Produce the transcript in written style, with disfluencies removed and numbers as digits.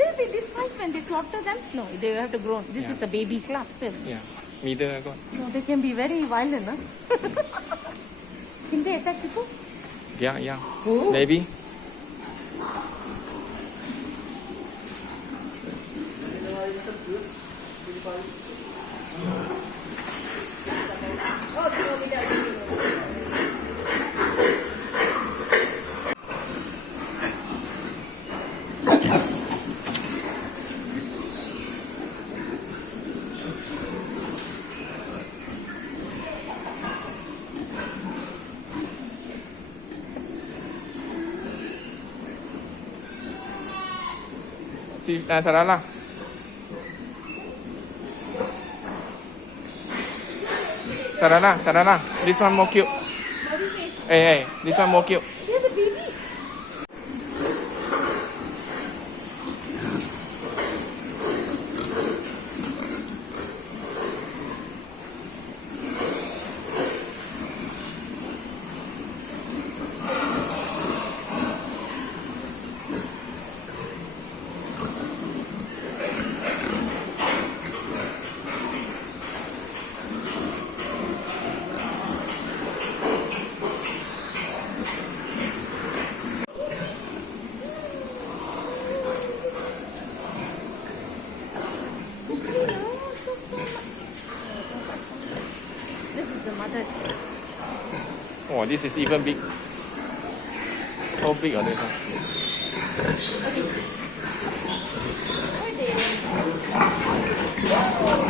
they be this size when they slaughter them? No, they have to grow. This is the babies lah. Yeah. Middle I got. So they can be very violent, huh? Can they attack people? Yeah. Oh. Maybe. See, Sarala. Sarala. This one more cute. Hey, this one more cute. They're the babies. This is the mother's. Oh, this is even big. So big, this one. Okay. Where they?